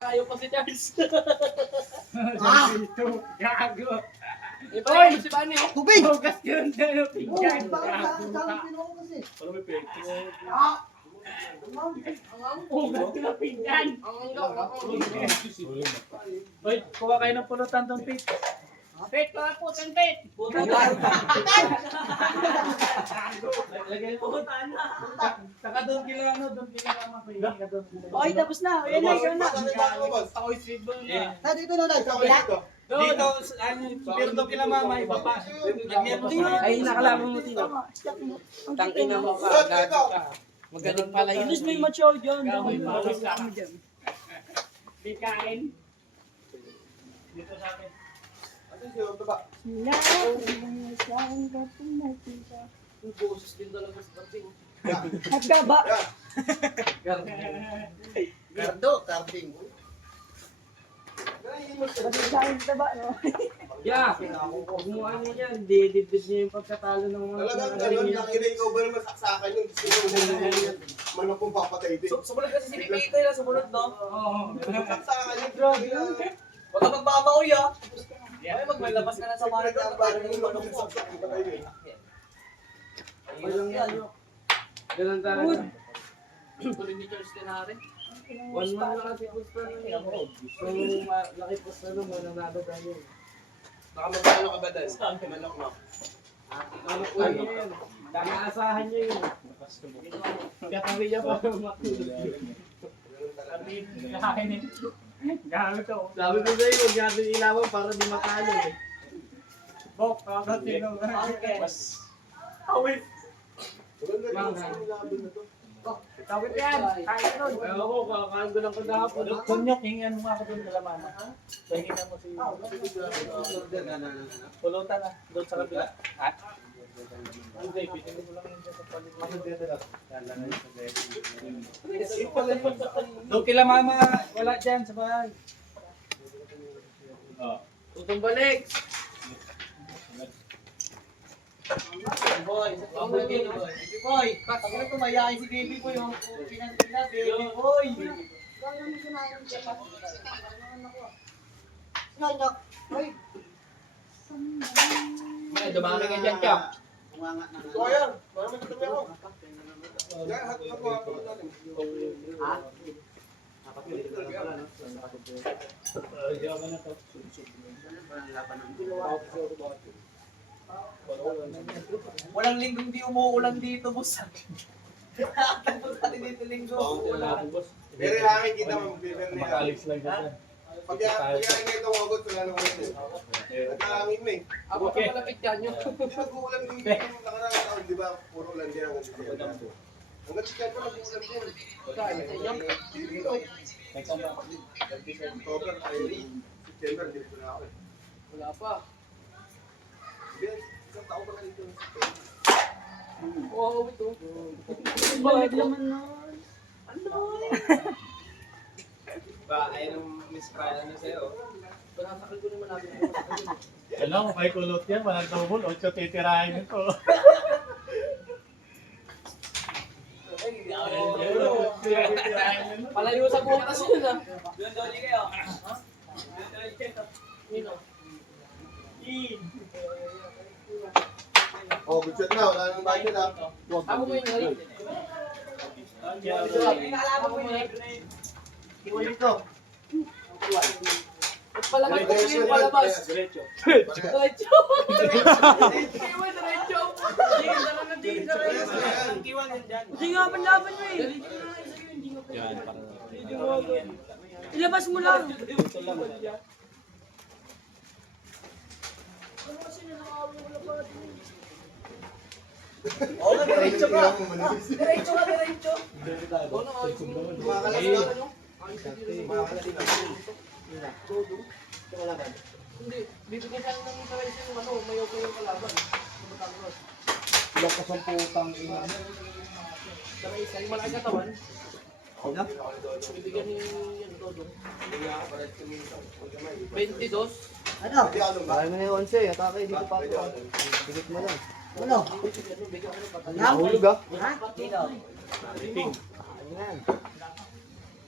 Ayaw pa si Charles. Gago. Ipahin mo si Bani. Tubig! Hugas yun na Oo, pinggan. bakit saan pinuhugas eh? Ano may pekis? Hugas yun na pinggan. Hoy, kuha kayo ng pulutan doon, Pete. Pet, para po, Pet. Lagay mo. Saka doon kila ano, doon kila mama ko. Ka doon. Okay, tapos na. Ayan na, ikaw na. Ako'y streetball na. Na, dito na lang. Sa kabila. Dito, ano, pero doon kila mama, iba pa. Lagyan mo sa... Ay, nakalaman mo dito. Tangin na mo ka, gago ka. Magaling pala yun. Ilis may macho dyan. Gamoy pa. Di kain. Dito sa akin. Yung boses din talaga sa dating. Nagkaba. Gardo, carding. Masasahin sa ba, no? Yeah, huwag mo ano yan. Didibdib niya yung pagkatalo ng mga Talagang gano'n, nakina ikaw ba naman saksakan yung gusto mo manok kong papatay din. Sumunod kasi si Pipito yun, sumunod no? Oo. Saksakan yung grabe na. Wala magmamaoy ah. Ay, magmalabas ka na sa mga Ang bagay yung manok yung saksak yung patay din. Walang yan. Ganun talaga. Tuloy ni Charles Tenare. One man lang kasi gusto na yun. Kung laki gusto na mo, nanado tayo. Baka magkano ka ba dahil? Manok mo. Ano po yun? Naasahan niya yun. Katabi niya pa matulog. Kain. Gago to. Sabi ko sa'yo, huwag natin ilawan para di matalo eh. Bok, kakatino. Awit. Maganda yung laban na to. Tawit yan. Kain nun. Ewan ko, kakakaan ko lang kagahapon. Kunyok, hingan mo nga ako doon kala mama. Hingan mo si... Pulutan ah, doon sa kabila. Ha? Hindi, pinili mo lang yun dyan sa palit. Doon kila mama, wala dyan sa bahay. Tutong balik. Boy, boy, pag na tumayain si baby boy, yung pinang-pina, baby boy. Ay, dumami ka dyan, Chok. So ayan, parang may katabi ako. Yan, hati ako ako natin. Walang linggong di umuulan dito, boss. Tapos natin dito linggo. Pero yung hangin kita mo, bibigyan niya. Makalis lang dyan. Pag hangin ka itong agot, wala nang ulit. Nagkahangin mo eh. Ako ka malapit dyan, yung Hindi nag-uulan din yung nakarang taon, di ba? Puro ulan din ang December. Hanggang December, nag-uulan din. Dito. October, September, dito na ako eh. wala pa. Isang taon pa na dito. Oo, ito. Bakit naman na? Ba, ayun ang miss Kaya na sa'yo. Panasakal ko naman natin. Ano, may kulot yan, walang double, 8 titirahin ito. Palayo sa bukas yun ah. Doon daw niya kayo. Nino. Oh, good shot na. Wala nang budget ah. Ako mo yung ngayon. Pinakalaman mo yun. Iwan dito. Palagay ko yung palabas. Diretso. Diretso. Iwan, diretso. Ang kiwan yan dyan. Hindi nga panlaban mo eh. Yan, para. Ilabas mo lang. Oo, diretso ka. Diretso ka, diretso. Kumakalas na. Kumakalas na. Hindi, bibigyan siya ng interest yung ano, may okay yung kalaban. Matangos. Lakas ang putang ina. Saka isa, yung malaki katawan. Bibigyan ni ano todo. 22. Ano? Kaya mo na yung 11, atake dito pa ako. Bigit mo lang. Ano? Bigyan mo ng patay. Nahulog ah. Ha? Dito. Ayan.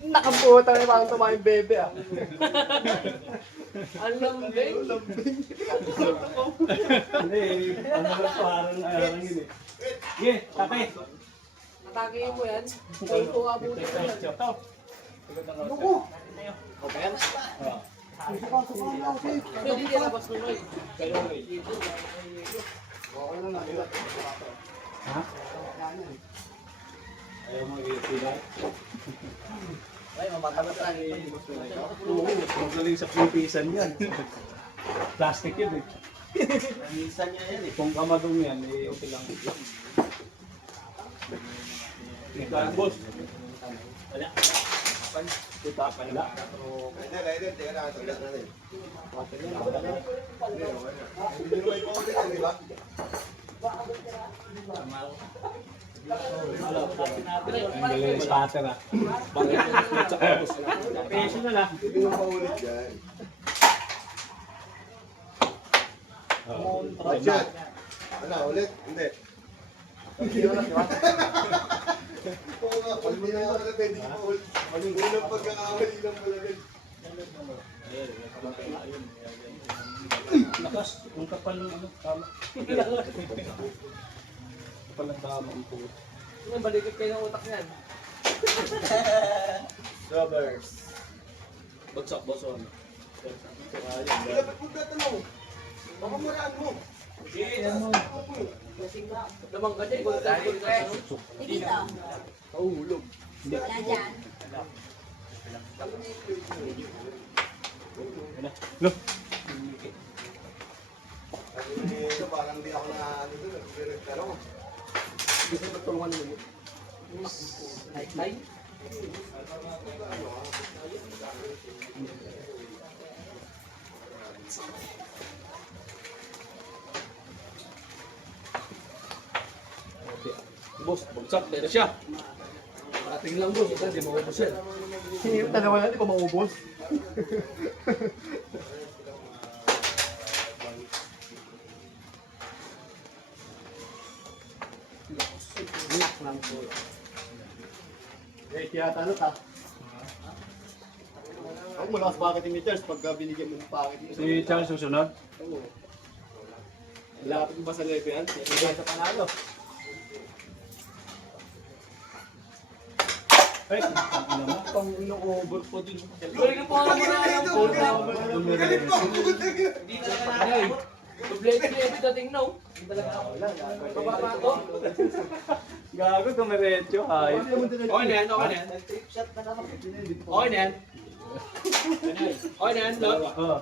Nakabuta na parang tumayong bebe ah. Ang lambing. Hindi, ano lang parang yun eh. Sige, tape. Atake mo yan. Kung abutin mo yan. Hindi nilabas mo Noy. Ha? Ayaw mo i-pilay? Ay, mamatabat lang eh. Oo, magaling sa pipisan yan. Plastic yun eh. Minsan niya yan eh. Kung kamadong yan, eh, okay lang. Ito ang boss. Wala. Kita pa nila. Hindi, teka lang, tagdas natin. Hindi naman ipaulit yan, di ba? Ang galing ng spatter ah. Bakit? Peso na lang. Hindi naman paulit yan. Shot. Ano, ulit? Hindi. Oo nga, pag hindi na ako pwede ko ulit. Unang pagkakamali lang pala rin. Lakas, yung kapal ng ano, tama. Kapal ng tama ang puto. Balikot kayo ng utak niyan. Rubbers. Bagsak boss on. Dapat mo tatanong. Baka maraan mo. Lamang ka dyan. Dito. Mahulog. Wala dyan. Look. Ito, parang hindi ako na ano doon. Pero Gusto mo tulungan mo. Night. Boss, bagsak, dito siya. Ating lang boss. Ito, di mo ubos yan. Yung dalawa natin pa maubos. Lock lang po. Eh, kaya tanong ka. Huwag mo lakas packeting ni Charles pagka binigyan mo ng packeting. Si Charles susunod. Oo. Lapit mo ba sa level yan? Hindi sa panalo. Ay, ang ina mo. Pang ino-over po din. Balik na po ako na lang po. galit pa ako. Ay, dublete niya yung dating no. Hindi talaga ako. Bababa ako. Gago, tumiretso. Ay. Okay na yan, okay na yan. Okay na yan. Okay na yan, Lord. Oh.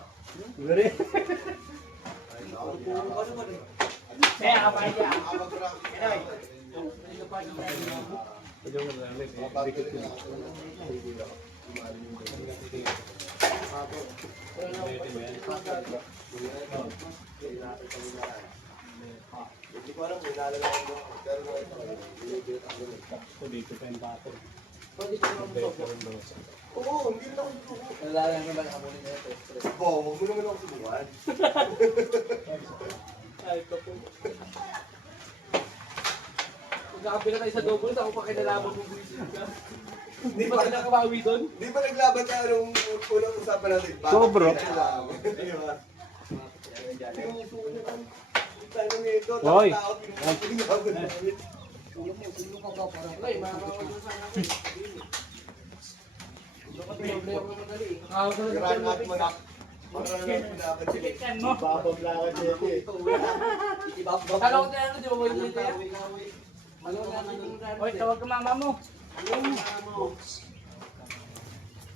Kaya kapay niya. Hindi ko alam kung nalalagay mo. Pero Dito pa yung bato. oo, hindi na ako susuko. Nalalang naman ako nila ito. Oo, huwag mo naman ako subukan. Ay, ito po. Magkakabila tayo sa double, ako pa kinalaman mong buwisit ka. Hindi pa tayo nakabawi doon. Di ba naglaban tayo nung unang usapan natin? Bakit Sobra. kailangan? Di ba? Tinusuko niya lang. Tayo nito, Hoy. tao, pinaglaban namin. Ay, makakawala sa akin. Problema mo dali. Grand out mo na. Marami mo dapat sila. Babab lakad dito eh. Kala ko tayo, di ba mo yung dito yan? Ano nga yung Hoy, tawag ka mama mo.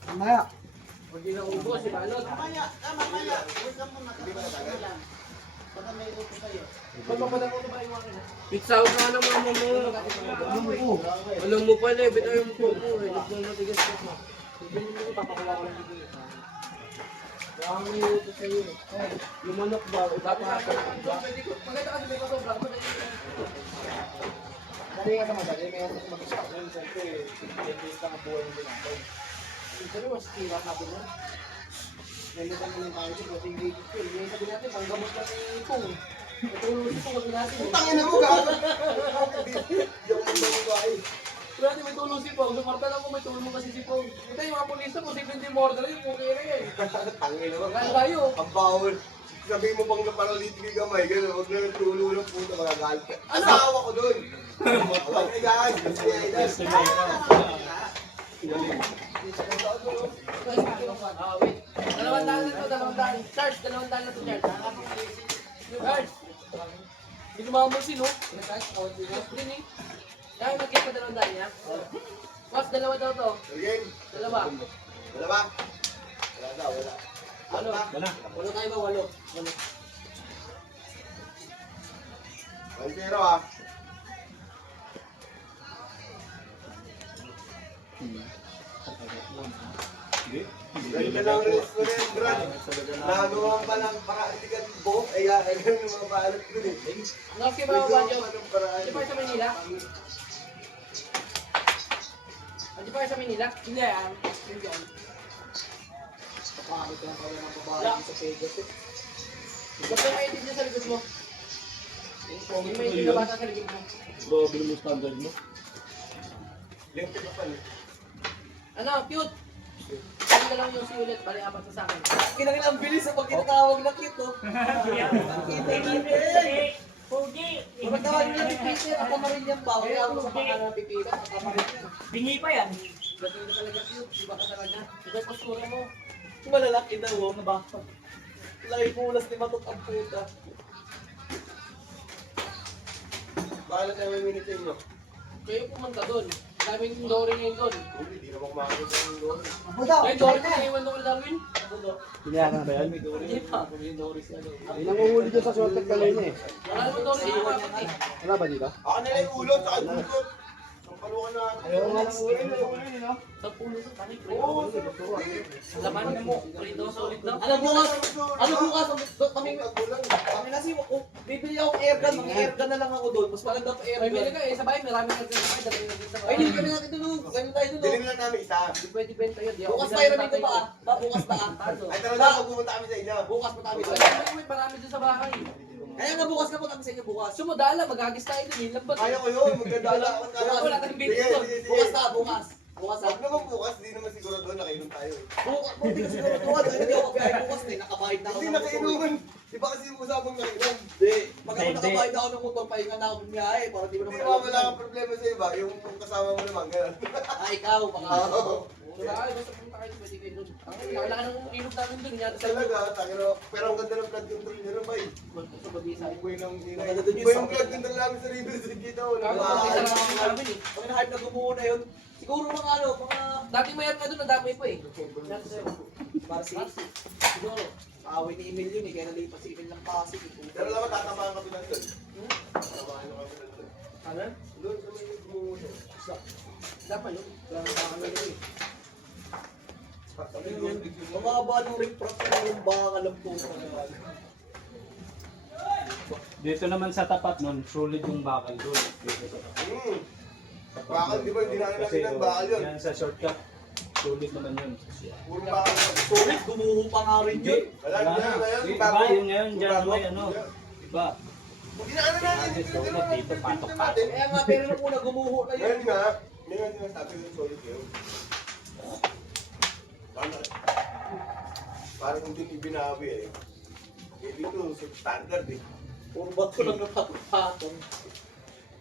Mamaya. Pag inaubos, si Balot. Ba't pa pala ko ba yung akin? Pizza out na ng mama mo. Alam mo pala, bitaw yung po mo. Nagmamatigas ka mo. Sabihin mo, papakuha ko lang dito. Kaya ang minuto sa'yo. Yung manok ba? Ipapahasa. Maganda kasi may pasobra. Dali ka naman, dali ka naman mag-isa. Siyempre, hindi ka nga buhay yung ginagawa. Siyempre, mas tira ka doon. Nandito kami ng tayo dito, kasi hindi ko. Yung sabi natin, panggamot lang yung pong. Ito yung ulit ko, wag natin. Putangin ako, gago. Hindi ako magbabae. Dati may tulong si Pong. Sumarta lang ko may tulong kasi si Pong. Ito yung mga pulis na posibleng demorder yung puki rin eh. Tangin naman. Kaya kayo. Ang bawal. Sabihin mo pang naparalit yung gamay, gano'n, huwag na nagtulo ng puta, magagalit ka. Asawa ko dun! Huwag na guys, gusto niya idol. Wait. 200 na to, 200. Charge, 200 na to, Charge. Charge. Hindi kumamulsin, no? Din eh. Kaya mag-get pa 200 niya. Boss, dalawa daw to. Again, Dalawa. wala ba? Wala daw, wala. Ano? Wala. Walo tayo ba? Walo. Pero ah. Ganda lang rin mo rin, Brad. Nagawa pa lang paraan di ka buhok, ay ganun yung mga balot ko eh. Nasi ba ba Nagawa dyan? pa ng paraan. Di ba sa Manila? Di ba sa Manila? Hindi yan. Hindi yan. Bakit lang pala ng babae sa Vegas eh. Ba't may maitid niya sa likod mo? May maitid na bata sa likod mo. Bago mo standard mo. Link ka pa pala. Ano? Cute! Saan ka lang yung siulit? Bali, apat na sa akin. Kinangin ang bilis sa pag tinatawag na cute oh. Pogi. Pag tawag nila pipita, at kamarin yan ba? Kaya ako sa mga napipita, at kamarin yan. Bingi pa yan. Ba't hindi talaga cute? Iba ka talaga. Iba yung postura mo. Malalaki na oh, nabasa. Laki pulas ni Matot ang puta. Baka na tayo may minute mo. Kayo pumunta doon. Daming Dory ngayon doon. Hindi na makakita ng doon. Ngayon Dory na naiwan doon kay Darwin. Pinayakan ba yan? Hindi pa. Yung Dory siya doon. Nanguhuli dyan sa shortcut pala yun eh. Wala naman Dory dito dapat eh. Wala ba dito? Ako nila yung ulo, saka yung buntot. Ang palukan na. Ayaw nga lang uwi. Sa puno sa tanik. Oo, Laman mo. Prito, solid lang. Ano bukas? Ano bukas? Kami, Tagulang. kami kasi, bibili akong airgun, mga airgun na lang ako doon. Mas maganda pa May bili airgun. ka eh. Sa bahay, marami nagsasabi. Dami nagsasabi. Ay, hindi kami natin tulog. Ganyan tayo doon. Bilhin lang namin isa. Hindi pwede benta yun. Di ako Bukas bilang tayo tatay rin ba? ko. Ba, bukas ba? Ay talaga, magpupunta kami sa inyo. Bukas pa tayo. May marami dun sa bahay. Kaya nga bukas na po kami sa inyo bukas. Sumudala, magagis tayo dun. Lambat. Kaya ko yun, magdadala ako. Wala tayong binti Sige, doon. sige, sige. Bukas na, bukas. Bukas na. Huwag naman bukas, di naman siguro doon, nakainom tayo eh. Bukas, buti kasi siguro tuwan. Hindi ako kaya bukas na, nakabahid na ako. Hindi ng motor. nakainuman. Di ba kasi yung usapang nakainom? Hindi. Pag ako nakabahid ako ng motor, pahinga na ako bumiyahe. Para di mo Hindi naman ba wala kang problema sa iba, yung kasama mo naman, gano'n. Ah, ikaw, baka. Oo. Ay, basta punta kayo. Pwede kayo dun. Ang laki ng ilog namin dun. Yan sa Talaga, tangino. Pero ang ganda ng blood control nyo rin ba eh. sa babisa. Ang buhay ng inay. Maganda dun yun Buhay sa- ng blood control namin sa River Street kita. Wala Kaya ba? mga isa lang ang namin eh. Pag na-hype na gumuho na yun, siguro mga ano, mga Dating mayat ka dun, nadamay pa eh. Marcy. Siguro. Away ni Emil yun eh, kaya nalipat si Emil ng Pasig. Pero alam mo, tatamaan kami lang doon. Tatamaan kami lang doon. Ano? Doon, sa may gumuho. Dapat yun. Kaya nakakalaga yun eh. Sabi ko, Mababa nung refract na yung baka lang po. Dito naman sa tapat nun, solid yung bakal doon. Bakal, di ba? Hindi na Kasi namin ng bakal yun. yan sa shortcut, solid naman yun. Puro bakal. Solid, gumuho pa nga rin yun. Wala Wala na na. ngayon. Iba yun ngayon, dyan may ano. Iba. Hindi na ano natin. Solid dito, patok-patok. natin. Kaya nga, pero nung una gumuho na yun. Ngayon nga, ngayon nga sabi ko solid yun. Parang hindi ibinawi eh. Eh dito, standard eh. Puro bato lang napatong-patong.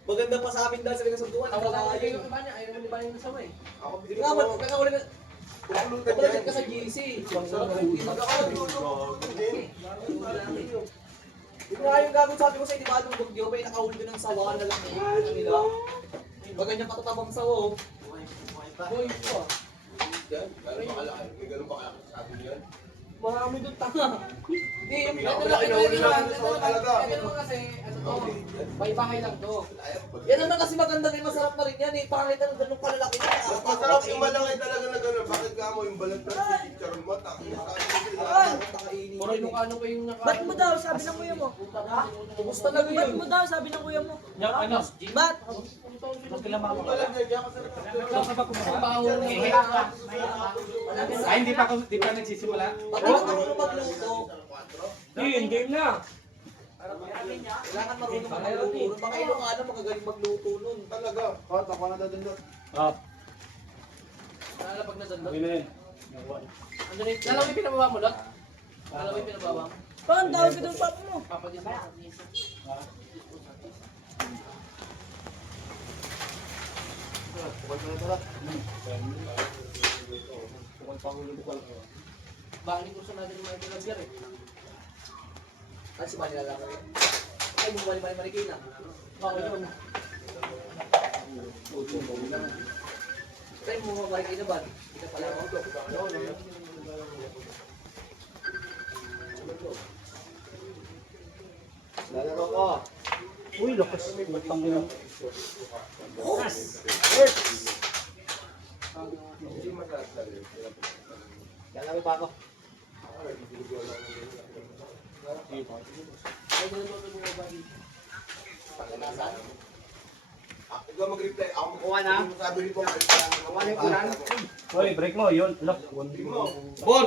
Maganda pa sa amin dahil sa kasunduan. Ang wala Wala kayo yun. yung iba niya. Ayaw naman iba yung nasama eh. Ako Hindi nga, kaya wala na. pupulutan Kapag yan. ka sa GC. Di ba yung gagawin sabi ko sa di ba nung bugyo, may nakahuli doon ng sawa na lang ano nila. Pag ganyan patatabang sawa, oh. Boy, ito ah. Yan, gano'n ba kalaki? May gano'n ba kalaki sabi niyan? Marami doon tanga. Hindi, yung Ito lang, ito lang kasi, ano to, may bahay lang to. yan naman kasi maganda rin, masarap na rin yan eh. Pangit na ganun kalalaki na. Mas masarap yung malaki talaga na gano'n. Bakit ka mo yung balat na picture mo? Puro yung ano ko yung naka... Ba't mo daw? Sabi ng kuya mo. Ubus talaga Ba't yun. mo daw? Sabi ng kuya mo. Yung ano, Ba't? magkilamang ako. Ikaw ka ba kumabaho? Ay, hindi pa nagsisimula. Pati ka marunong magluto. Game na. Kailangan marunong magluto. Mga Ilocano magagaling magluto nun. Talaga. Kahit ako na dadundot. Ah, Lalo pag nadandot. okay na yun. Lalo may pinababa mo, Lot? Lalo may pinababa mo? Paano tawag ka doon papa mo? Papadis mo. Bukal ko na ito lahat. Bali ko sa natin yung mga pinagbiar eh. Ano si Bali lalaki rin? Ay, mo Bali Marikina. Bako yun. Ay, mo Marikina ba? Ika pala ako. Lalaro ko. Uy, lakas. Utang mo yun. Hindi mataas lang yun. Lalaro pa ako. Ay, ganun ba mo Bali? Pagkanasan. Ikaw mag-reply. Ako Kuha na. sabi ni Pong. Kuha na yung ulan. Uy, break mo. Yun. Lock. Ball!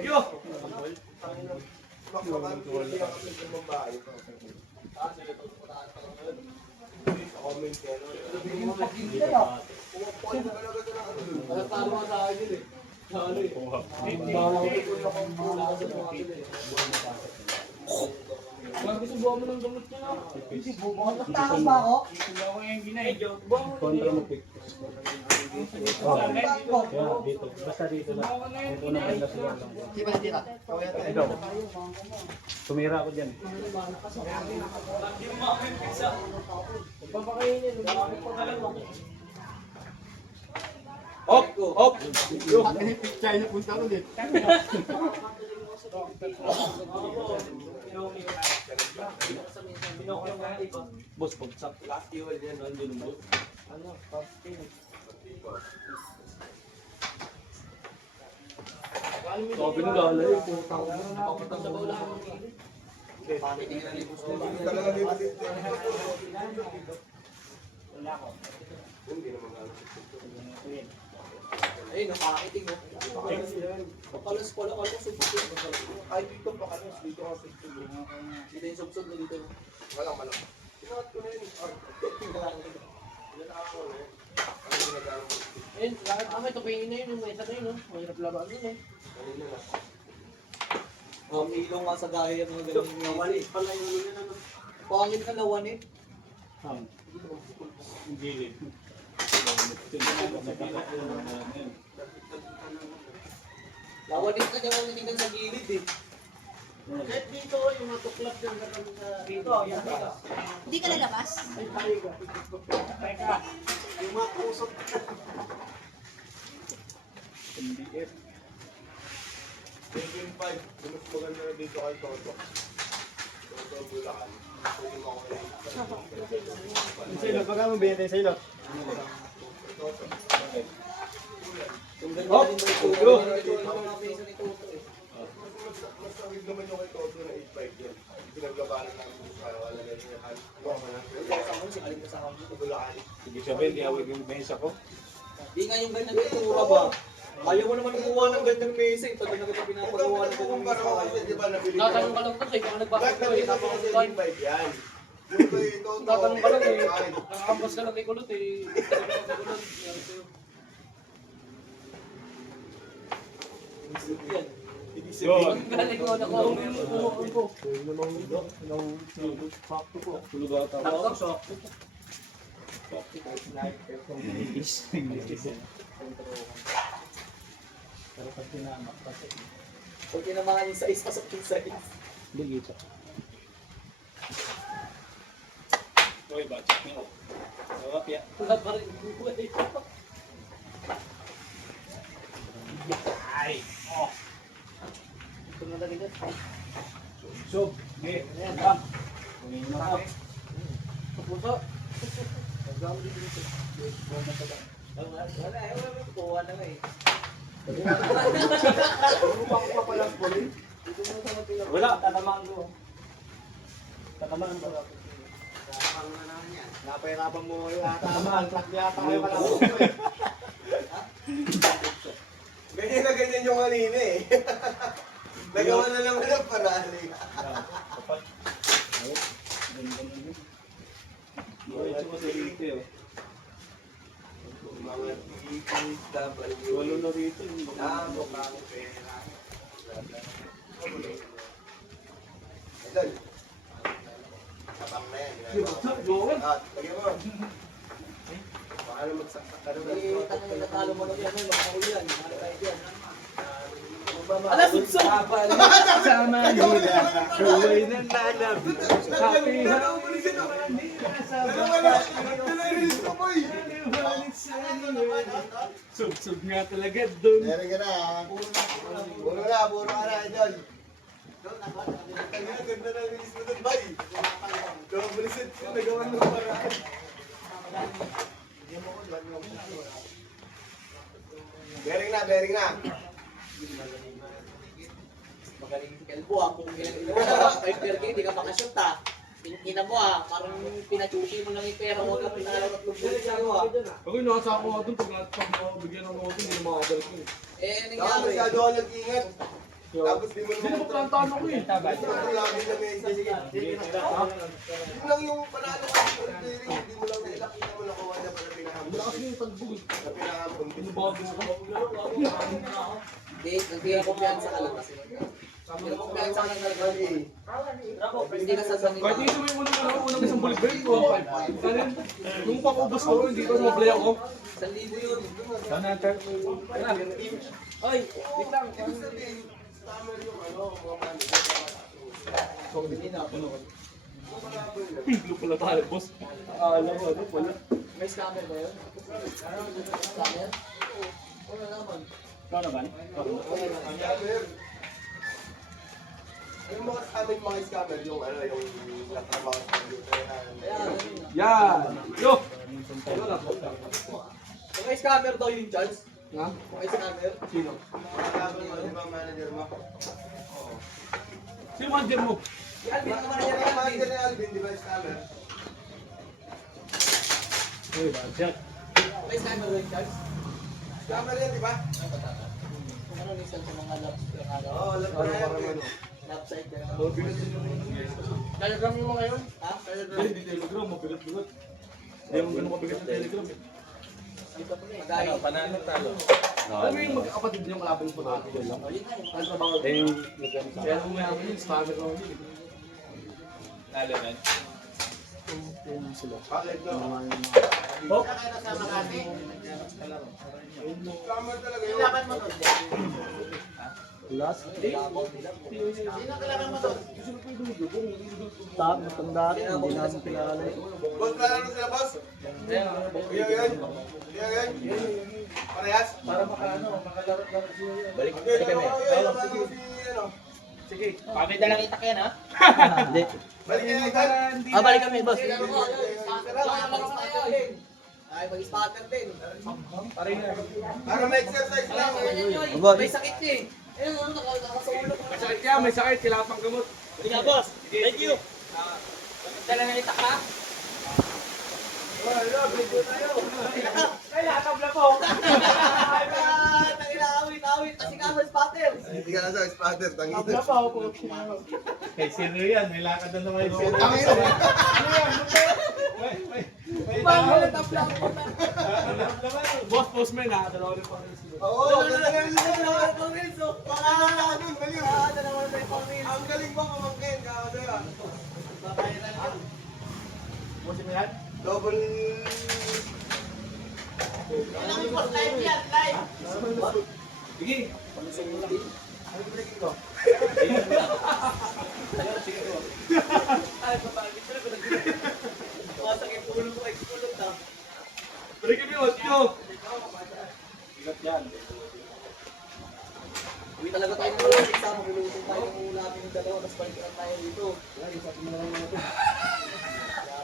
Yo! Makmakan ko hindi ako sa ibang bahay. Comment yan. Pumapuan na talaga sa ano. Talo nga sa akin yun eh. Talo eh. Bakit gusto buha mo ng gamot niya na? Takas ba ako? Kontra mo pick. Yan, dito. Basta dito lang. Ito na lang sila lang. Di ba natira? Ikaw. Tumira ako dyan. Hop! Hop! Ano yung picture na punta ko din? Boss, pagsak. Last year yan. Nandiyo ng boss. Sabi ng lalay. Papunta sa baula. Talaga dito dito. Hindi naman Ayun, nakakiting oh. Papalas pala ako sa subsub. ay dito pa kami. Dito ka sa tulo. Dito yung subsub na dito. Walang malang. Tinawad ko na yun. Ilan ako na yun. Ano ginagawa ko? Ayun, lakad kami, tupingin na yun. Yung mesa na yun, oh. Mahirap labaan yun eh. Kanina na. Ang ilong nga sa gaya ng mga ganun. Nawanit pala yung ulo na. Pangit ka nawanit. Ang gilid. Nawanit ka naman tingnan sa gilid eh. Kahit dito, yung matuklap yung gano'n sa... Dito, yan dito. Hindi ka lalabas? Teka. Yung mga kusap. MDF. 7.5. Mas maganda na dito kay Toto. Toto Bulacan. Pwede mo ako Silo, pagka mo binitay silo. Toto. Kung ganda rin ba ito? Mga pesa ni Toto eh. Mas sawid naman yung kay Toto na 8.5 yan. Pinaglabanan namin sa wala na yung hal. Kaya sa akin, si Aling kasama mo. Bulacan. Sige sabihin, di awig yung mesa ko. Di nga yung ganyan itsura ba? Ayaw mo naman kumuha ng ganyang mesa eh. Pag na kita pinapagawa ng ganyang Kumpara ko kasi, mesa. di ba, nabili ko. Tatanong ka lang kasi, ikaw ang Bakit nagbakit nabili eh. ko kasi 7.5 yan? Yung kay Toto. Tatanong ka lang eh. 8.5. Nakakambas ka lang kay Kulot eh. Yan. Yun. Ang galing ko na ko. Tulog ako tao. Tapos, Pero pag tinamak kasi. pag tinamaan yung size, pasok yung size. Hindi kita. Uy, budget mo. Sarap yan. Wala pa rin buhay. Ay! Oh! Ito na lang ito. Sub! Okay, ayan lang. Kunin mo ako. Puso. Wala eh, kuha na nga eh. Wala, tatamaan ko. Tatamaan ko. Napahirapan mo yata. Truck yata kayo ka lang. Ganyan na ganyan yung kanina eh. Nagawa na lang ng paraan eh. Ito sa rito eh. Mga tikita, Walo na rito. Namo ka ang pera. Idol. Kapang na yan. At, lagyan mo. Paano magsaksak ka naman? Natalo mo lang yan, makakuli yan. Ano tayo dyan? Alam, bugso! Sama nila. Huwag nang lalabit. Happy Sub-sub nga talaga doon. Meron ka na ha. Puro ka na, idol. Ang ganda na release mo doon, bay. Double set ko, nagawa ng paraan. Bearing na. Magaling si Kelbo ah. Kung hindi ka makashoot ah. Ina mo ah, parang pinachuki mo lang yung pera mo. Huwag ka pinalawat ng bulit sa'yo ah. Ako nasa ako doon pag bigyan ng noto, hindi na makakabalik ko. Eh, Saka nangyari. masyado ka nag-ingat. Tapos di mo Hindi na naman plantahan ako eh. Ang lagi na may Yun lang yung panalo ka sa clearing, hindi mo lang nakita mo nakuha na pala pinahambol. Wala kasi yung tagbog. Na pinahambol. Pinubago ko. Hindi, nagbigay kumpiyansa ka lang kasi. Kumpiyansa ka lang talaga. Hindi ka sasanin Kahit hindi mo yung unang isang balik break ko. Nung pang-ubos ko, hindi ko na-play ako. 1,000 yun. Sana, Char. Oy, wait lang. Ibig sabihin, tama yung mga Piglo pala tayo, boss. Alam mo, wala. May scammer ba yun? Scammer? Wala naman. Ikaw naman? scammer. Yung mga scammer, yung nakatrabaho sa computer. Kaya, ganun na. Yan! Yo! Kung may scammer daw yung chance. Ha? Kung may scammer. Sino? Di ba manager mo? Sino manager mo? Si Alvin ang Yung manager ni manager Alvin. ni Alvin, di ba scammer? Uy, budget. May scammer daw yung chance. Scammer yan, di ba? Kung ano minsan sa mga labs. Oo, alam ko na yan. Lapside ka Oh, bigat din yung Telegram mo ngayon? Ha? Hindi, Telegram, mabigat-bigat. Hindi mo ganun kabigat ng Telegram eh. Magayo. Panalo talo. Alam mo yung magkakapatid niyo kalabang po natin yun lang. Ang trabaho. Kaya nung mayaman yun, scammer lang yun. Talo rin. Bakit no? Oh? Scammer talaga yun. Last? Top, matanda rin. Hindi namin kilala eh. Boss, kalaro sila, boss? Yan. Parehas? Para makalaro sila. Balik Okay, kami. sige. Sige. Kami dalang itak yan ha? Hindi. Balik kayo, Idol. Balik kami boss. Ay, mag-spatter din. Para may exercise lang. May sakit niya eh. Eh, ano, nakasulok. May sakit ka, may sakit. Kailangan pang gamot. Sige nga boss. Thank you. Dala na itak ha? Ay, nakabla po. Ay, awit. Kasi ka mo spatter. Hindi ka na sa spatter, tangin. Kay sino yan? May lakad na naman yung Tangin. Boss, postman ha. Dalawa rin pa rin sila. Oo, ang galing mo kumangkin, kakadaya. Boss mo yan? Double... Sige. Masakit ulo ko, explode na. Balikin mo yun. Ito. Bigat yan. Uwi talaga tayo ng ulo. Sama, magluluto tayo ng ulo namin yung dalawa. Tapos balikan tayo dito. Yari na namin.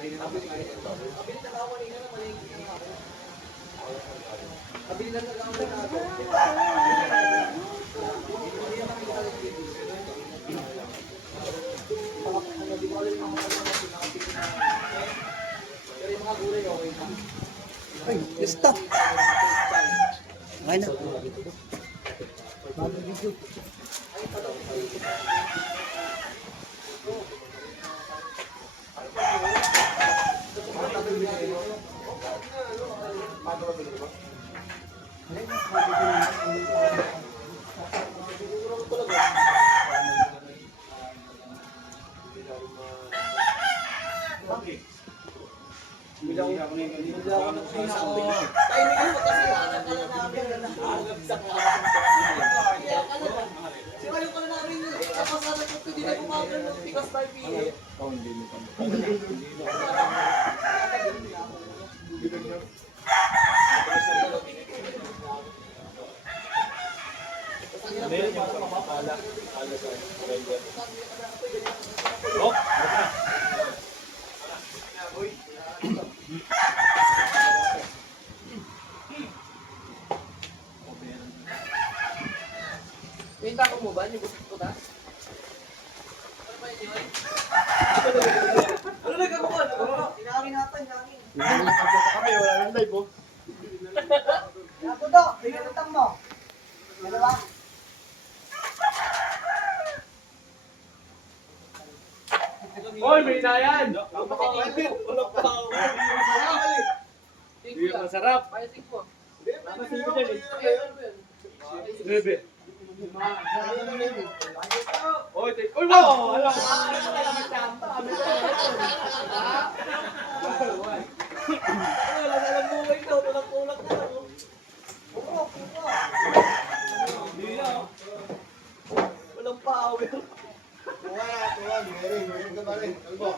Abili na ako kanina na malingki na ako. Abili na nag-aaway na ako. Di ko alam yung mga pero yung mga gulay okay na. Ay, stop. Okay na. Pinta ko mo ba? Yung gusto ko ta? Ano nagkakuha? Inamin natin, inamin. Kami, wala nang live oh. Ako do, pinatang mo. Dalawa. Hoy, may inayan! Hindi masarap. Payasin ko. Bebe. Oy, oy, wow! Alam mo. Walang power. Meron ka pa rin. Kalbo.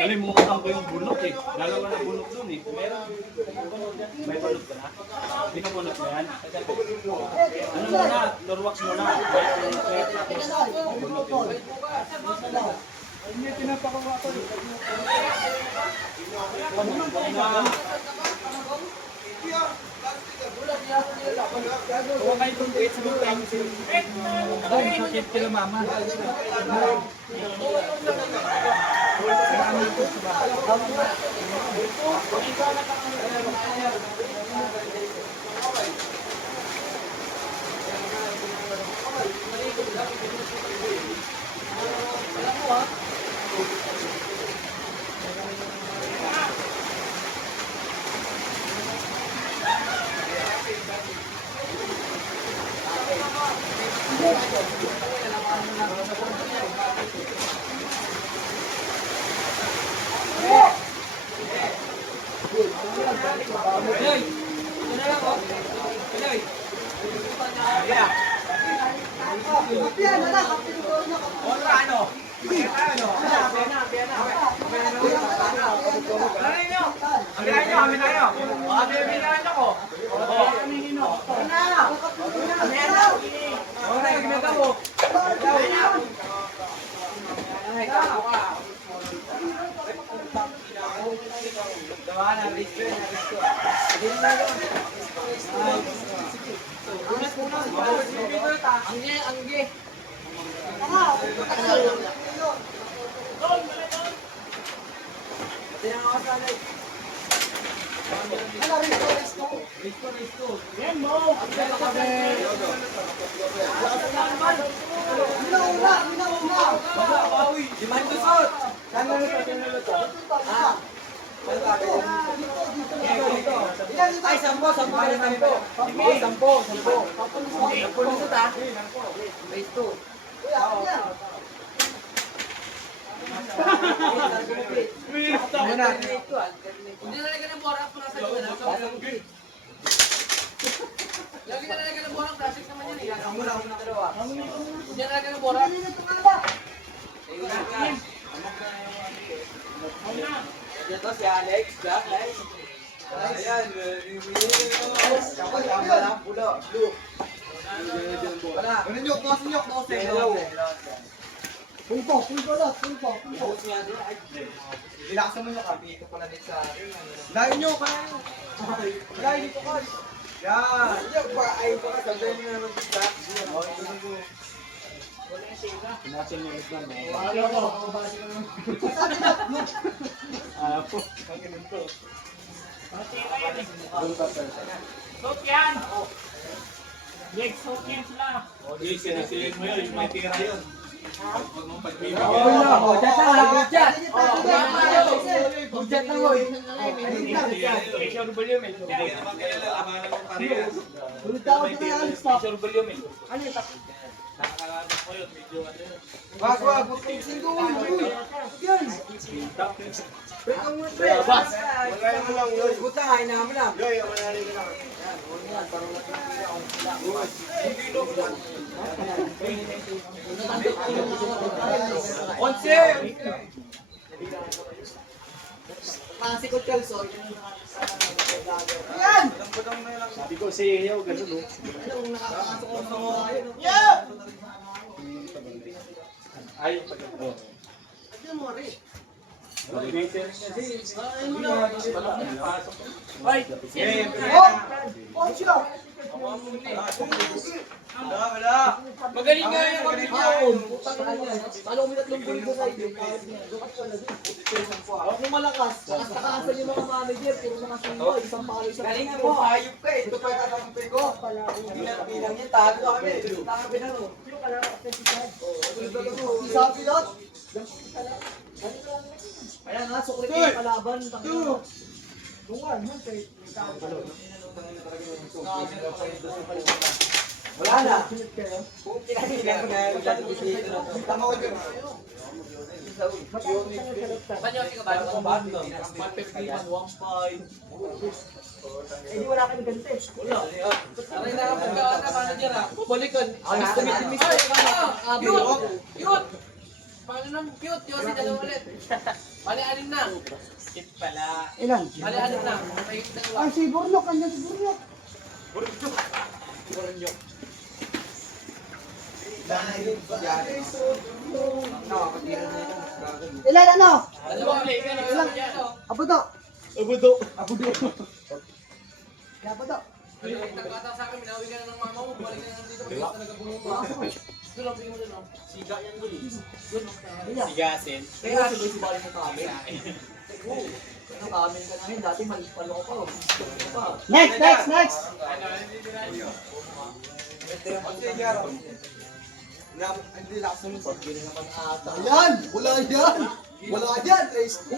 Kalimutan ko yung bulok eh. Dalawa na bulok dun eh. May bulok ka na? Hindi ka bulok na yan? Ano muna? Lorwax muna. Huwag kayo kung wait sa mga time. Ay, sakit kila mama. Ay, sampo. Hindi na lagyan ng borak para sa iyo. Lagi na lagyan ng borak, plastic naman yan eh. Hindi na lagyan ng borak. Ito si Alex, Jack, Alex. Ayan, kasama lang, pulo, blue. Wala. Ano nyo, kose nyo, kose. Pulpo lang, pulpo. Ilakasan mo nyo kami, ito pala din sa akin. Layo nyo, kaya. Layo dito ka. Yan. Yan ba, ay baka sabihin mo naman dito. Soap yan! Leg soap yan sila. O, di, sinisilin mo yun, may tira yun. Huwag mong pagbibigyan. Okay na, oh, chat na, chat. Chat na, boy. Pressure volume eh. Hindi ka naman kaya labanan mo parehas. Ulit ako na yan, stop. Pressure volume eh. Ano yung tapos? Nakakalaban ko yun, medyo ano yun. Wag, huwag kang singgoy. Yan. Wait, ang muna, pre. Wala mo lang yun. Buta, kain na mo lang. Yoy, wala rin ka lang. Yan, huwag yan, parang natapos ako. Onse! Masikot kalso. Yan! Sabi ko si Yaw, ganun o. Anong nakakasok ko sa mga ayun? Ayaw pa ganun. Ano mo rin? Motivator kasi. Pasok. Hoy! Oh! Oh, siya! Magaling nga yung kami niya. Putang ina niya. Talo mo tatlong bulig sa side. Huwag mo malakas. Lakas-lakasan yung mga manager. Puro mga singko. Isang palo, isang Galingan mo, hayop ka eh. Ito pa yung tatampi ko. Bilang niya, tago kami. Tago na no. Isang pilot. Kaya nga, sukrit yung kalaban. Wala na. Kung pinakinggan mo na yung tama ko dyan. Panyo, ikaw ba? Ang bad no? 150, 115. Eh, di wala kang ganito eh. Wala. Aray na kapag ka na, manager ah. Balikan. Ay, Miss. Cute! Cute! Paano nang cute? Yosi, dalawa ulit. Bali, anim na. Cute pala. Ilan? Bali, anim na. May dalawa. Ay, si Bornok. Andyan si Bornok. Ilan ano? Dalawa ulit. Apo to. Abudo. Kaya apo to. Nagkata sa akin, minawi ka na ng mama mo. Balik ka na dito. Kasi talaga bumaba. Doon lang, bigyan mo doon. Siga yan doon. Sigasin. Kaya si Bali mo kami. Ano kami ka namin? Dati malipalo ko pa. Next, next, next! Hindi lakas naman. Yan! Wala yan! Wala yan! Trace ko!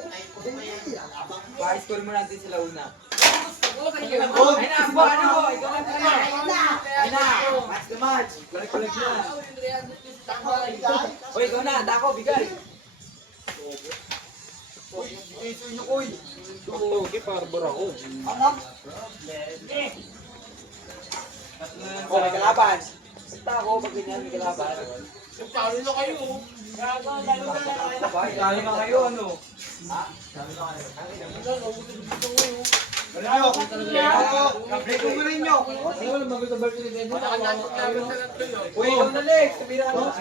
Pa-score mo natin sila una. Oh, Ay na, paano mo? Ikaw lang kaya. Ay na, match to match. Balik-balik na. Uy, ikaw na, dako, bigay. Ito nyo koy! Okay, parbor ako. Anak! O, may kalaban. Basta ako, pag ganyan, may kalaban. Talo na kayo. Gago, lalo na lang. Bakit, lalo na kayo, ano? Break ko rin nyo! Uy, ikaw na, Lex. Sabihin ka na.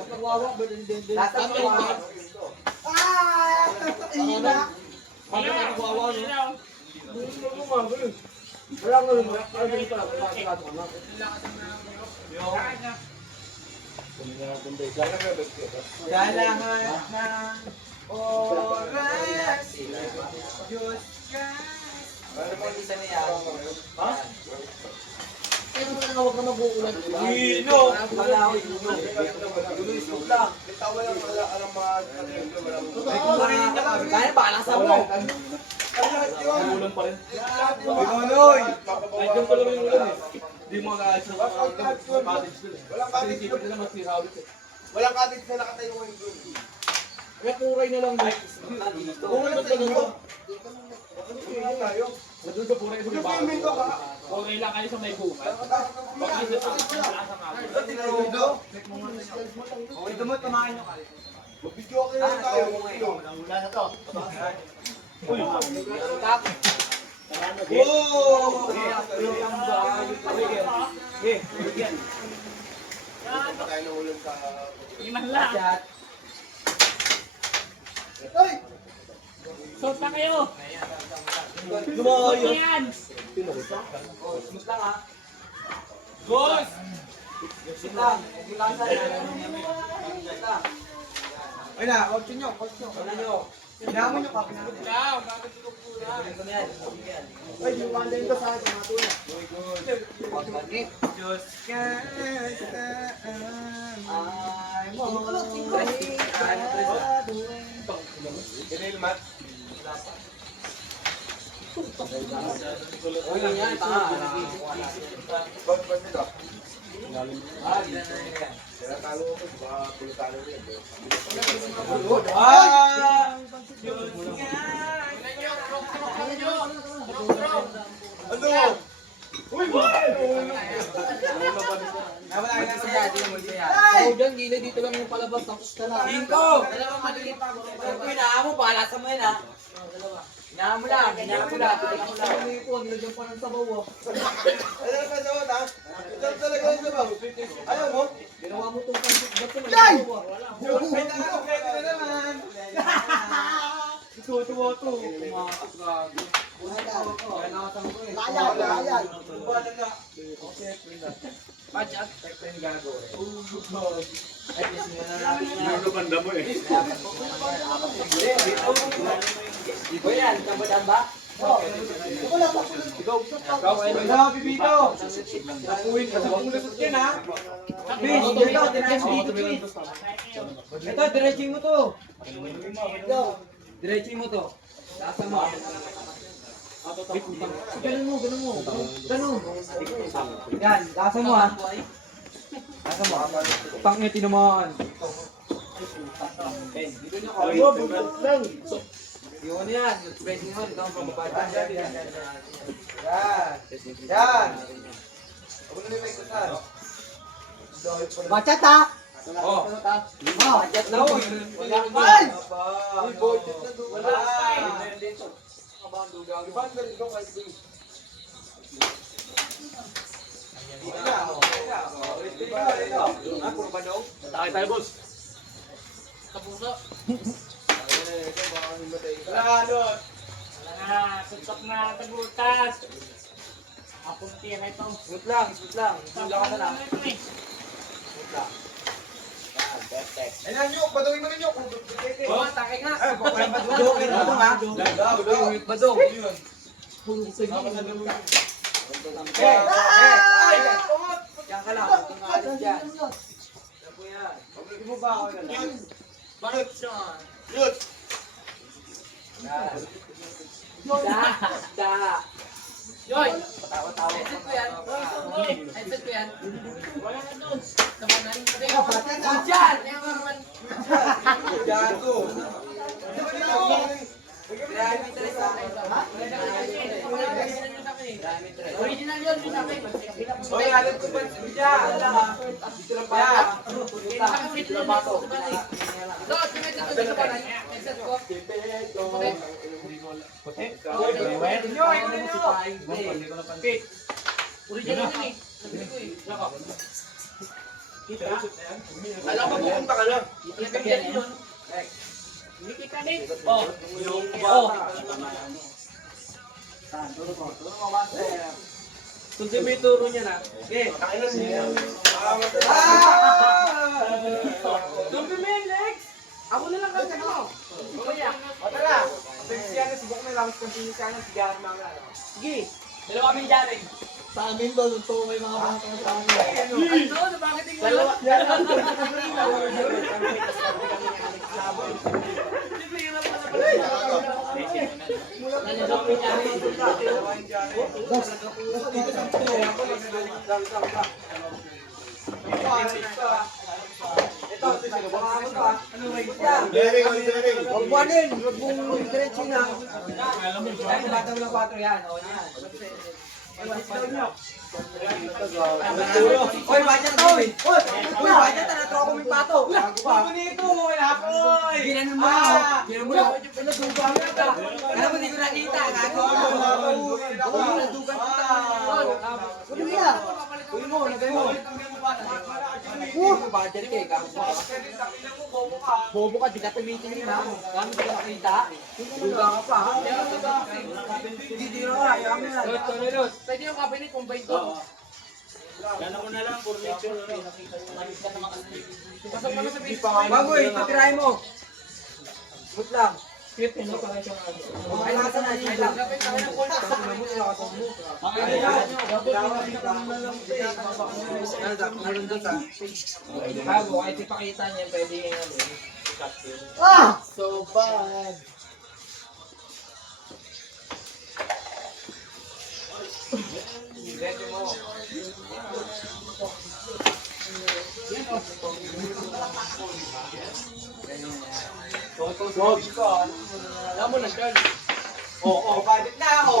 Kapag wawa, ba din din din? Lahat ng mga. Ah! Ihina! Wala nga naman. Ano dito? Kailangan ng oras. Diyos ka. Ano mo isa na yan? Ha? Kaya mo huwag ka mag-uulan. Ino! Wala ako, ino. Ino lang. Tawa lang wala alam mga Kaya bahala sa mo. Ulan pa rin. Pinoy! Nandiyan pa lang yung ulan eh. Hindi mo na sa Walang cottage doon. cottage doon. Walang cottage Isipin nila mas sihawit eh. Walang cottage na nakatayo ngayon doon. Kaya puray na lang. Kung ano tayo ko? Wala tayo. Doon sa pura yung Nag-filming ka ba? Okay lang kayo sa may bunga. Dito. Okay, dumot, kumain nyo kayo. Mag-video okay na tayo. Wala na to. Uy, Wow! Pa tayo ng ulam sa... Iman lang. Ay! Soap pa kayo. Lumayo! Soap yan. Smooth lang ha. Boss! Sit lang. Huwag lang sa'yo. Sit lang. Ay na, coach nyo, coach nyo. Wala nyo. Hinamon yung kapit. Now, bakit ito pula? Ay, yung kanda yung sa akin, mga tula. Diyos ka Ay, mo. Ganun, Matt. O yun yan, tanga. Ba't ito? Tinatalo ko, baka pulutalo ko yan. Ano? Nawala ka na sa yadi mo siya. O dyan, gilid dito lang yung palabas, tapos ka na. Cinco! Dalawang maliit. Hinaan mo, bahala sa mo yan ha. Hinaan mo lang, hinaan mo lang. Nilagyan pa ng sabaw, oh. Ano na pa sa ha? Ito talaga yung sabaw. Ayaw mo? Ginawa mo itong pancit, ba't ko may Yay! sabaw, ah? May nakakapwede na naman. Tuwa to. Kumakas ka. Layag, layag. Pajak. Ano banda mo eh? Ibo yan, kabadang ba? Wala, Bibito. Nakuhin ka sa panglusot yan, ha? Bis, dito, diretso dito, bis. Ito, diretso mo to. Diretso mo to. Lasa mo. Ganun mo, ganun mo. Ganun. Yan, lasa mo ha. Lasa mo. Pangit tinamaan. Yun yan, pwede mo, ito ang pamabata. Yan. Ako na may kusan. Bachat, ha? Oh. Bachat Na oh. Ay! Uy, budget na doon. Wala. Takay tayo, boss. Kapuso. Wala, doon. Wala na, suntok na tagutas. Apong tira ito. Smooth lang, smooth lang. Smooth lang ka na lang. Ito eh. Smooth lang. Yan, perfect. Ayun nyo, paduin mo ninyo. Oh, takay nga. Eh, baka yung badong ha. Badong. Yan ka lang, huwag kang alis dyan. Yan po yan. Pabalik mo ba ako yan? Bakit siya? Yun. Yan. Yoy! Patawa-tawa. Headset ko yan. Headset ko yan. Wala na doon. Kapanan. Dyan! Yan to. Original yun, yung sa akin. Hoy, alam ko ba dyan? Dito lang pa. Nakakapit lang dito sa bali. Ito, tingnan dito sa bali. Headset ko. Pit. Original yun eh. Sabi ko eh. Alam ko pupunta ka lang. Original yun. Miki ka din. Oh. Oh. Sundin mo yung turo niya na. Okay. Kailan niya? Sundin mo yung legs! Ako na lang kasi mo. Kuya. O tara. Siya na siguro may lamas kong siya na sigahan mga ano. Sige. Dalawa kami dyan eh. Sa amin doon, ito may mga bata sa amin. Ano? Bakit tingin mo? Ito, baka ano pa? Ano ba yan? Derek, Derek. Huwag mo anin, huwag mong diretso na. Ay, bata mo ng 4 yan. O, yan. Oy, budget to eh. Oy, budget na nato ako may pato. Bago nito, lapoy. Ginan mo. Ginan mo. Pinadugan kita. Alam mo, hindi ko nakita. Gago. Pinadugan kita. Ano niya? Uy mo, lagay mo. Budget ka eh. Bobo ka, di ka tumitin yun ha. Gamit ko nakita. Duga ka pa ha. Hindi tira ka, ayaw mo yan. Pwede yung cabinet combine to. Yan ako na lang, furniture. Pasok mo na sa base. Bago eh, titirahin mo. Smooth lang. Cute yun, no? Parang siyang ano. Ay, nasa na, ay lang. Ang bago, kahit ipakita niya, pwede yung ano, i-cut yun. So bad. Ready mo. Alam mo na, Charles. Oo, bakit na ako?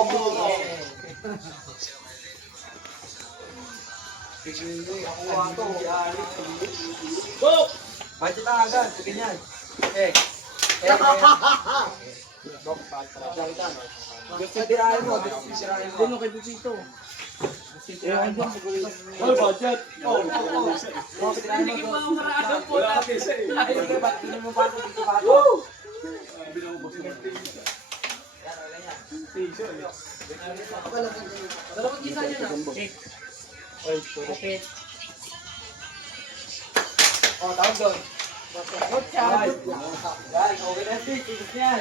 Go! Bakit na agad? Sige niyan. Gusto tirahin mo. Gusto tirahin mo. Doon kay Pupito. Ay, budget. Oh, Gusto tirahin mo. wala ka pisa eh. Sige, ba't hindi mo pa ito dito pa ito? Dalawang gisa niya na. Okay. Oh, tawag doon. Yan, okay na ito. Tigas yan.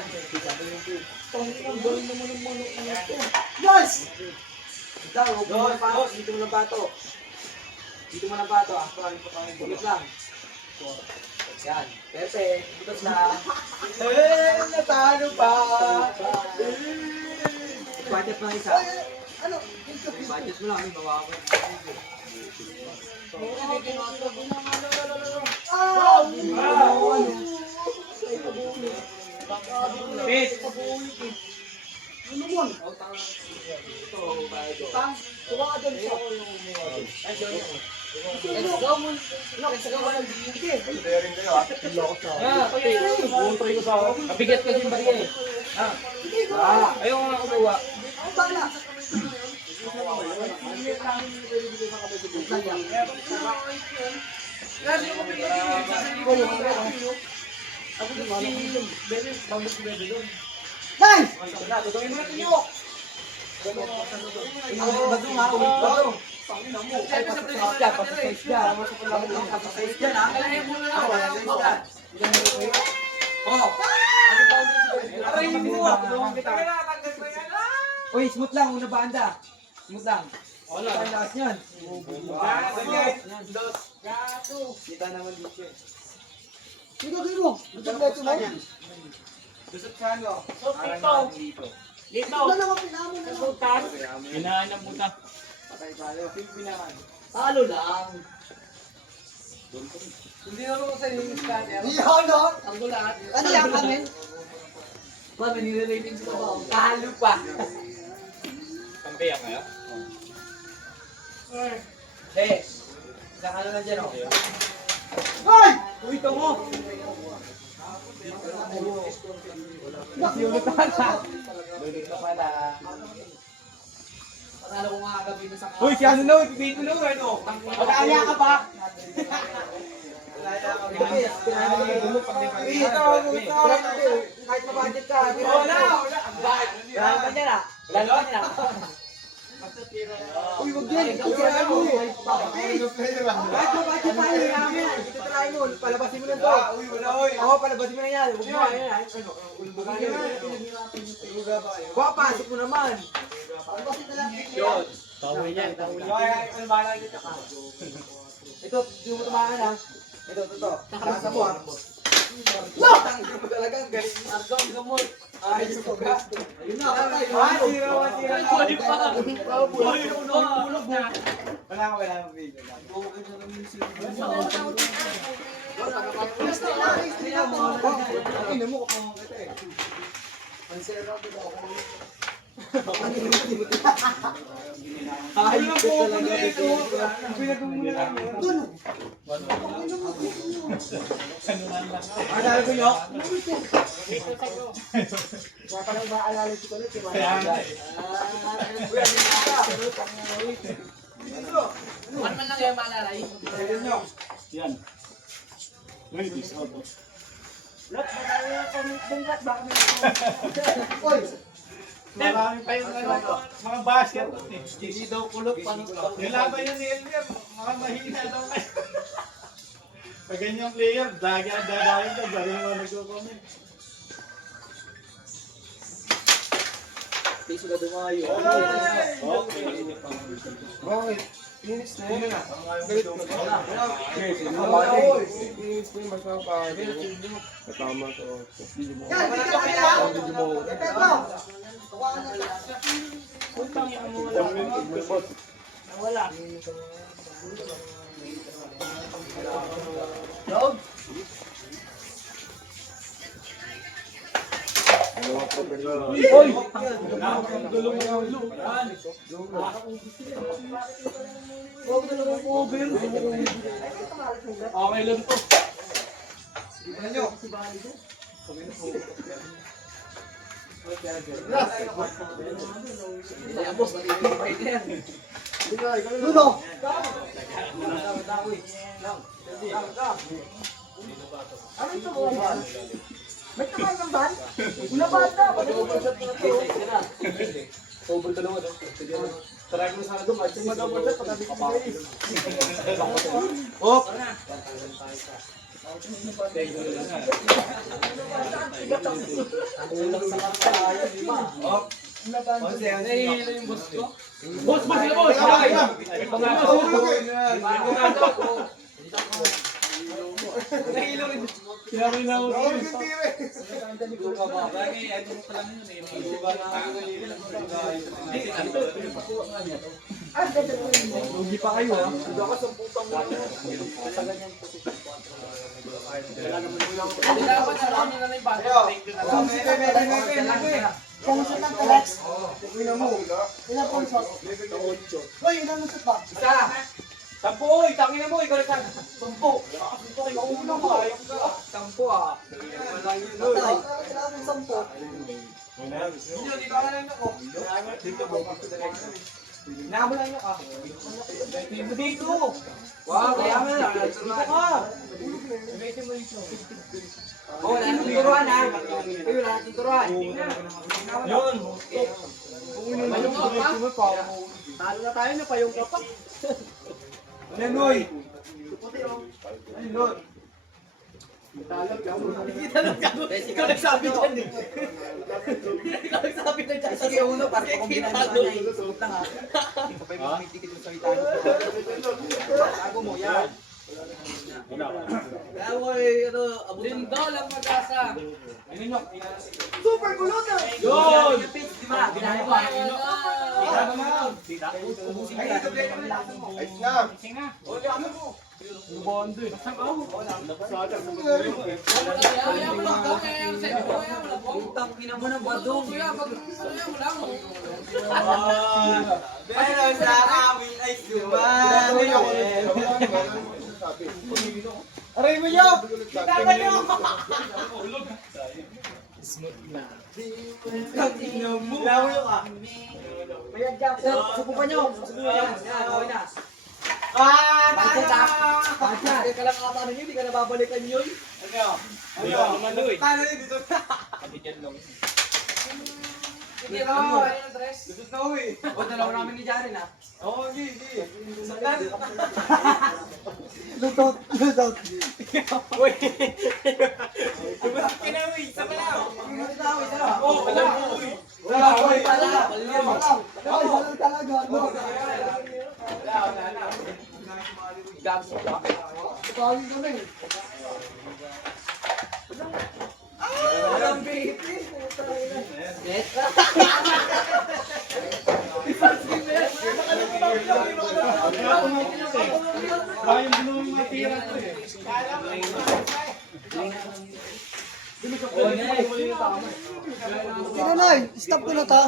Yes! Ikaw, huwag mo na pato. Dito mo na pato. Dito mo na pato. Actually, ito pang gulit lang. Yan. Pepe, butas na. Natalo pa! Budget mo isa. Budget mo lang. Bawa ko. Pit! Mabigat kasi yung bariya eh. Ayaw nga kumuha. Nice! Tutungin mo na ito. Bago nga, bago. Uy, smooth lang, una banda. Smooth lang. Wala. Ang lakas niyan. Kita naman dito. Sino mo? Gusto mo yan? Gusto ka ano? Parang dito. Dito! Hinaan ng puta. Patay tayo. Talo lang. Hindi naman ko sa yung scanner. Ang gulat. Ano yan kami? Ba, may nire-rating sila ba? Kahalo pa. Kampiyan kaya? Eh, isang ano na dyan, oh. Ay! Uy, ito mo! Ulit ka pala. Panalo ko nga kagabi na sa Uy, si ano na, ipipito na, ano? Mag-aaya ka pa! Kahit mabudget ka. Wala! Wala ka dyan, ah. Lalo ka dyan, ah. Uy, wag yan. Kahit mabudget tayo, namin. Ito try mo. Palabasin mo na to. Uy, wala, uy. Oo, palabasin mo na yan. Huwag mo, ayan. Baka pasok mo naman. Yun. Tawin yan. Ito, di mo tumakan ha. Ito. Nasa mo ha. No! Tangin mo talaga. Ang galing mo. Ang gamot. Ayos ko ka. Ayun na. Sira. Pwede pa! Bulog na! Wala ka video. Ina mo kapamang kita eh. Ayos ko talaga ito. Pinagmumula lang yun. Doon. Ano ko nyo? Parang maalala ko ulit. Ano man lang yung malalay? Yan. Ladies, auto. Marami pa yung ano, mga basket. Hindi daw kulot. Yung laban yun ni Elmer, mga mahina daw kayo. Pag ganyang player, dadahin ka, dahil mo nagko-comment. Piso ka dumayo. Bakit? Finish na yun. Galit ko. Finish na yun. Mas mapapagod. Katama to. Yan, hindi ka kailangan. Pedro! Okay lang to. Nuno! Ano ito mo? May tamahan ng ban? Una bata! Over ka naman. Try mo sana doon. At yung mag-over shot, pagkabi ko pa rin. Oh! Boss, boss, sila boss! Hindi pa kayo ha? Kalusot ng Telex. Ilang pulsot? Uy, ilang lusot ba? Sampo, oy! Tangin na mo, ikaw na Sampo! Mauna mo, ayok ka. Sampo ah. Matay. Kailangan ng 10. Hindi ka na lang ako. Nakabulan niyo ka. Dito! Wow, kaya nga lang. Dito ka! Oh, wala natin turuan ha. Uy, wala natin turuan. Yun! Talo na tayo, napayong ka pa. Nenoy! Ikaw nagsabi dyan eh. Ikaw nagsabi na dyan. Sige, uno, para pakumbinaan mo na eh. Sulot lang ha. Kapag may ticket yung salita mo. Tago mo, yan. Kaya mo eh, ano, abutin. Lindol ang mag-asa. Super kulot ah! Yun! Yung pitch, di ba? Binahay mo ah. Ay, ito ba yung lakas mo? Ayos na. Kaya mo lang daw, kaya yung sa'yo, kaya mo lang po. Putang ina mo ng badong. Kuya, kaya mo lang. Meron sa amin ay sumali. Aray mo nyo! Kitama nyo! Tingnan mo! Lawayo ka! Mayag dyan! Subukan nyo! Subukan nyo! Yan, okay na! Ah! Tana! Tana! Kaya ka lang kakatanin nyo, di ka nababalikan nyo eh! Tana yun dito! Hindi mo, ayun ang dress. Lusot na uwi! O, dalawa namin ni Jaren ha? Oo, hindi! Satan! Lutot! Lutot! Uy! Lutot ka na uwi! Isa pa lang! Isa pa lang! Oo, wala! Uy! Wala! Uy! Wala! Wala! Wala talaga! Wala na! Gags ka! Tawagin kami! Walang baby! Yes! Ayun din yung mga tira to eh. Sige na, stop ko na ta.